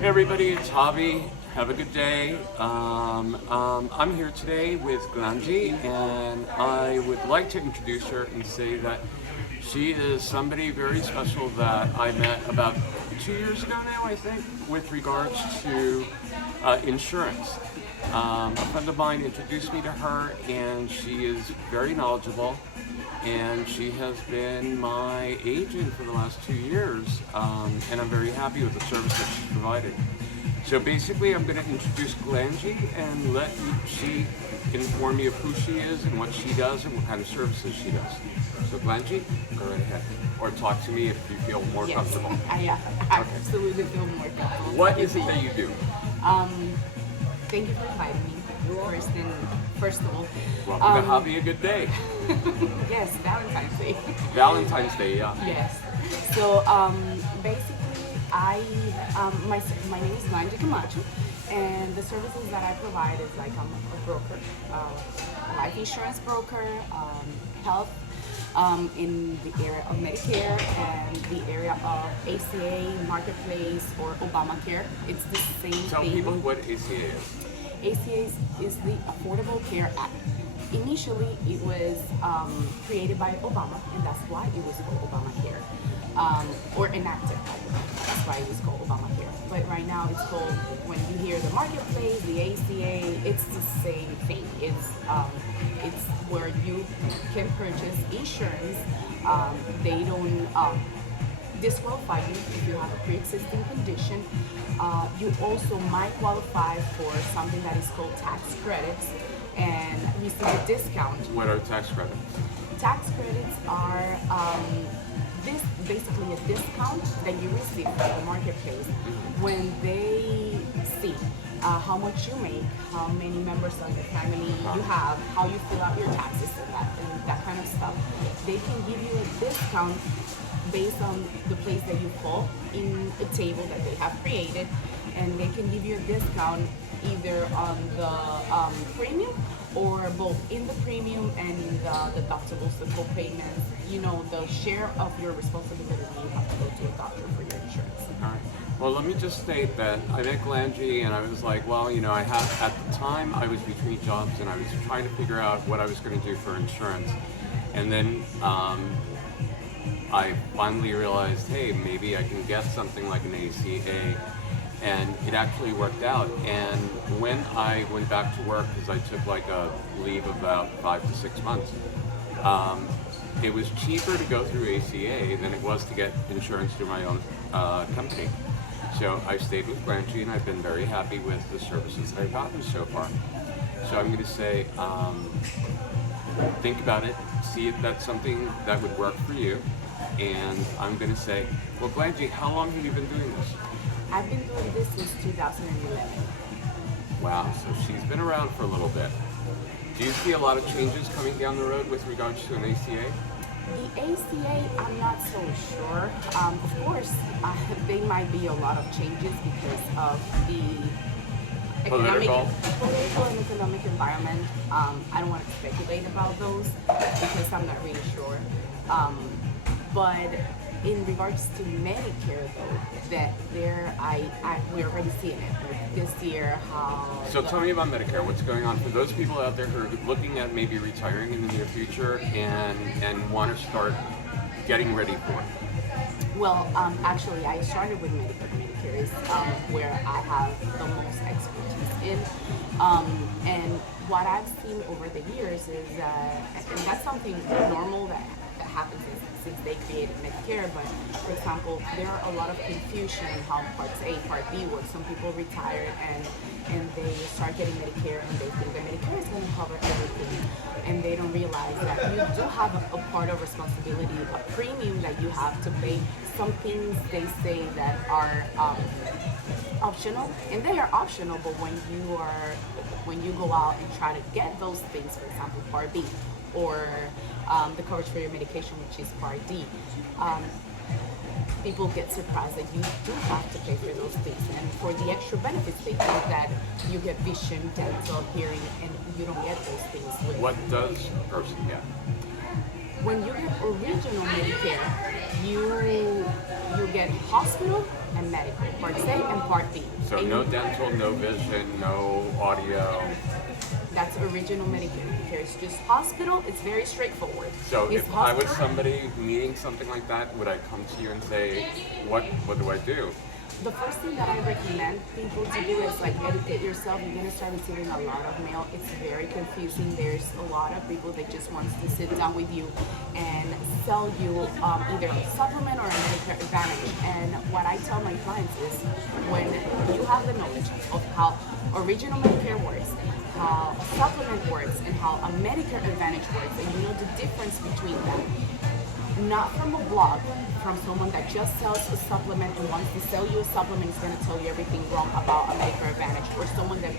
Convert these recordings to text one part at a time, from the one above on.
Hey everybody, it's Javi. Have a good day. I'm here today with Glangy, and I would like to introduce her and say that she is somebody very special that I met about 2 years ago now, I think, with regards to insurance. A friend of mine introduced me to her, and she is very knowledgeable, and she has been my agent for the last 2 years, and I'm very happy with the service that she's provided. So basically, I'm going to introduce Glangy and let she inform me of who she is and what she does and what kind of services she does. So Glangy, go right ahead. Or talk to me if you feel more comfortable. I absolutely feel more comfortable. What is it that you do? Thank you for inviting me. First of all, Welcome to Javi, a good day. yes, Valentine's Day. Valentine's Day, yeah. Yes. So basically, my name is Glangy Camacho, and the services that I provide is like I'm a broker, life insurance broker, health in the area of Medicare and the area of ACA, Marketplace, or Obamacare. It's the same thing. Tell people what ACA is. ACA is the Affordable Care Act. Initially, it was created by Obama, and that's why it was called Obamacare, or enacted by Obama. That's why it was called Obamacare. But right now, it's called, when you hear the Marketplace, the ACA, it's the same thing. It's where you can purchase insurance. They don't disqualify you if you have a pre-existing condition. You also might qualify for something that is called tax credits and receive a discount. What are tax credits? Tax credits are this basically a discount that you receive from the marketplace when they see how much you make, how many members of the family you have, how you fill out your taxes and that kind of stuff. They can give you a discount based on the place that you fall in a table that they have created, and they can give you a discount either on the premium or both in the premium and in the deductibles, the co-payments, the share of your responsibility you have to go to a doctor for your insurance. All right. Well, let me just state that I met Glangy and I was like, well, I have, at the time I was between jobs and I was trying to figure out what I was going to do for insurance. And then I finally realized, hey, maybe I can get something like an ACA, and it actually worked out. And when I went back to work, because I took like a leave of about 5 to 6 months, it was cheaper to go through ACA than it was to get insurance through my own company. So I stayed with Glangy, and I've been very happy with the services that I've gotten so far. So I'm going to say, think about it, see if that's something that would work for you. And I'm going to say, well, Glangy, how long have you been doing this? I've been doing this since 2011. Wow, so she's been around for a little bit. Do you see a lot of changes coming down the road with regards to an ACA? The ACA, I'm not so sure. Of course, there might be a lot of changes because of the Political and economic environment. I don't want to speculate about those because I'm not really sure. But in regards to Medicare, though, that we're already seeing it. Like this year, how. So tell me about Medicare. What's going on for those people out there who are looking at maybe retiring in the near future and want to start getting ready for it? Well, actually, I started with Medicare. Medicare is where I have the most expertise in. And what I've seen over the years is, and that's something normal that happens since they created Medicare, but for example, there are a lot of confusion in how Part A, Part B work. Some people retire and they start getting Medicare and they think that Medicare is going to cover everything, and they don't realize that you do have a part of responsibility, a premium that you have to pay. Some things they say that are optional, and they are optional, but when you go out and try to get those things, for example, Part B, or the coverage for your medication, which is Part D, people get surprised that you do have to pay for those things. And for the extra benefits, they think that you get vision, dental, hearing, and you don't get those things. What does a person get? When you get original Medicare, you get hospital and medical, Part A and Part B. So And no dental, no vision, no audio. that's original Medicare. It's just hospital. It's very straightforward. So It's if I was hospital. somebody needing something like that, would I come to you and say, what do I do? The first thing that I recommend people to do is like educate yourself. You're gonna start receiving a lot of mail. It's very confusing. There's a lot of people that just wants to sit down with you and sell you either a supplement or a Medicare Advantage. And what I tell my clients is when you have the knowledge of how original Medicare works, how a supplement works, and how a Medicare Advantage works, and you know the difference between them, not from a blog, from someone that just sells a supplement and wants to sell you a supplement is going to tell you everything wrong about a Medicare Advantage, or someone that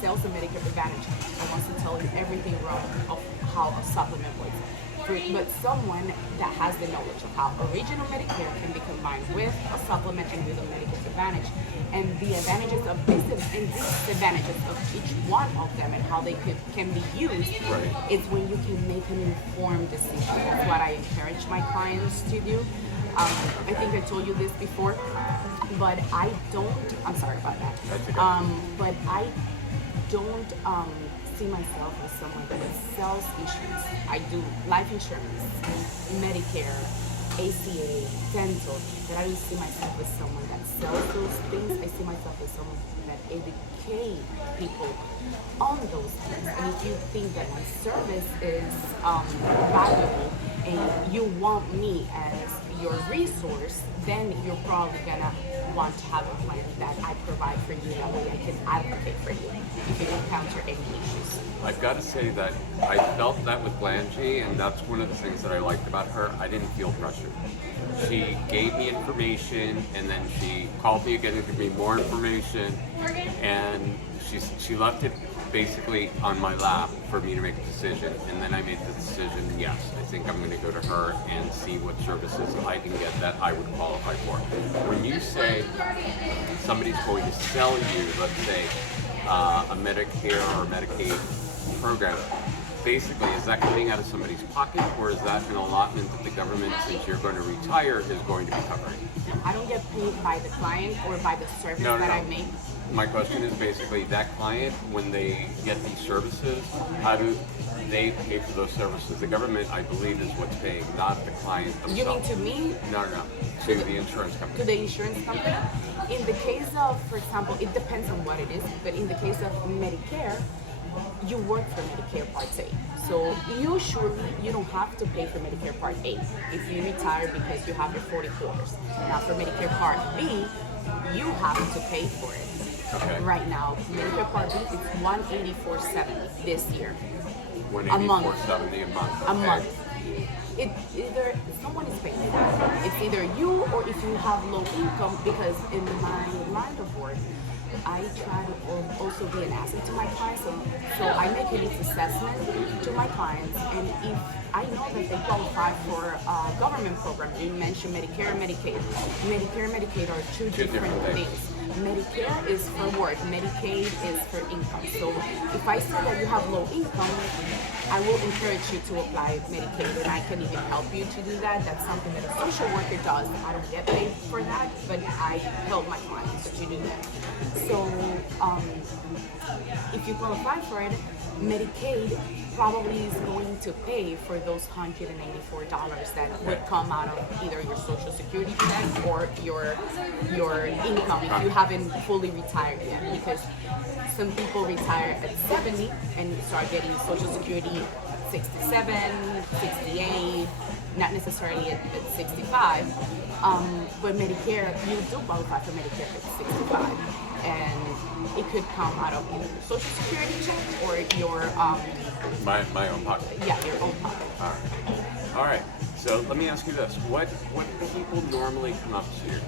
sells a Medicare Advantage and wants to tell you everything wrong of how a supplement works. But someone that has the knowledge of how original Medicare can be combined with a supplement and with a Medicare Advantage, and the advantages of this and disadvantages of each one of them and how they can be used, Right. it's when you can make an informed decision. That's what I encourage my clients to do. I think I told you this before, but I don't, I'm sorry about that. That's okay. But I don't see myself as someone that sells insurance. I do life insurance, Medicare, ACA, dental, but I don't see myself as someone that sells those things. I see myself as someone that educate people on those things. And if you think that my service is valuable and you want me as your resource, then you're probably gonna want to have a plan that I provide for you. That way I can advocate for you if you encounter any issues. I've got to say that I felt that with Glangy, and that's one of the things that I liked about her. I didn't feel pressured. She gave me information, and then she called me again to give me more information, and she left it basically on my lap for me to make a decision. And then I made the decision, yes, I think I'm going to go to her and see what services I can get that I would qualify for. When you say somebody's going to sell you, let's say, a Medicare or Medicaid program, basically, is that coming out of somebody's pocket, or is that an allotment that the government, since you're going to retire, is going to be covering? I don't get paid by the client or by the service No. I make. My question is basically that client, when they get these services, how do they pay for those services? The government, I believe, is what's paying, not the client You mean themselves. to me? No, to the insurance To company. the insurance company? In the case of, for example, it depends on what it is, but in the case of Medicare, you work for Medicare Part A. So usually you don't have to pay for Medicare Part A if you retire because you have your 40 quarters. Now for Medicare Part B, you have to pay for it. Okay. Right now, Medicare Part B is $184.70 this year. month. $184.70 a month. A Okay. month. It either someone is paying for it. It's either you or if you have low income, because in my line of work, I try to also be an asset to my clients. So I make a needs assessment to my clients, and if I know that they qualify for a government program, you mentioned Medicare and Medicaid. Medicare and Medicaid are two different things. Medicare is for work, Medicaid is for income. So if I see that you have low income, I will encourage you to apply Medicaid, and I can even help you to do that. That's something that a social worker does. I don't get paid for that, but I help my clients to do that. So if you qualify for it, Medicaid probably is going to pay for those $184 that would come out of either your Social Security check or your income if you haven't fully retired yet. Because some people retire at 70 and start getting Social Security 67, 68, not necessarily at 65. But Medicare, you do qualify for Medicare at 65. And it could come out of either your Social Security check or your My own pocket. your own pocket. All right. So let me ask you this: what people normally come up to you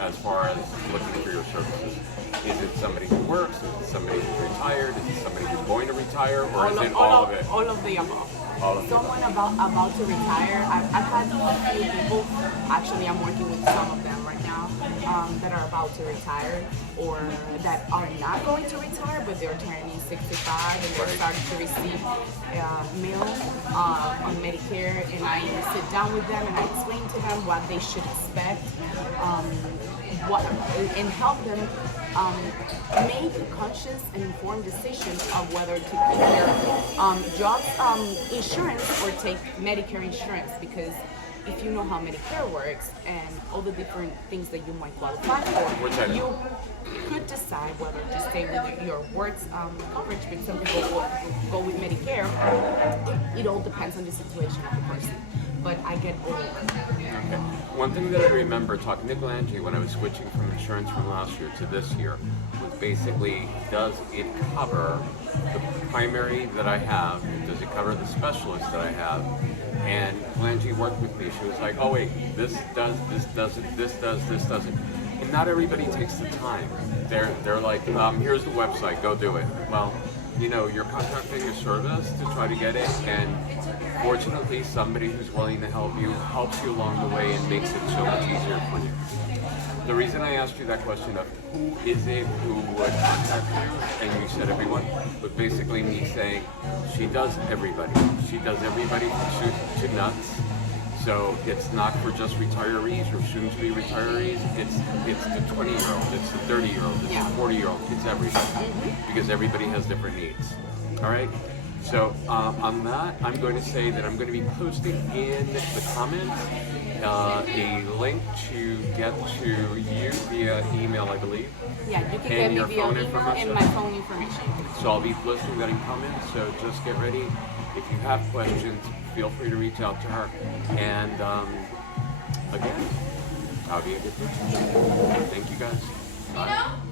as far as looking for your services? Is it somebody who works? Is it somebody who's retired? Is it somebody who's going to retire? Or is it all of it? All of the above. All of the Someone about to retire. I've had a few people. Actually, I'm working with some of them right now that are about to retire, or that are not going to retire, but they're turning 65 and they're starting to receive mail on Medicare. And I sit down with them and I explain to them what they should expect. what and help them make a conscious and informed decision of whether to keep their job insurance or take Medicare insurance, because if you know how Medicare works and all the different things that you might qualify for, you could decide whether to stay with your works coverage, but some people will go with Medicare. It all depends on the situation of the person. But I get all of it. Okay. One thing that I remember talking to Glangy when I was switching from insurance from last year to this year was basically, does it cover the primary that I have? Does it cover the specialist that I have? And Glangy worked with me. She was like, oh wait, this does, this doesn't, this does, this doesn't. And not everybody takes the time. They're like, here's the website, go do it. Well, you know, you're contracting a service to try to get it, and fortunately somebody who's willing to help you helps you along the way and makes it so much easier for you. The reason I asked you that question of who is it who would contact you, and you said everyone, but basically me saying she does everybody. She does everybody from soup to nuts. So it's not for just retirees or soon-to-be retirees. It's the 20-year-old, it's the 30-year-old, it's the 40-year-old, it's everybody, because everybody has different needs. All right. So on that, I'm going to say that I'm going to be posting in the comments a link to get to you via email, I believe. Yeah, you can and get your me via phone email information. and my phone information. So I'll be posting that in comments. So just get ready. If you have questions, feel free to reach out to her. And again, I'll be a good person. Thank you guys. Bye.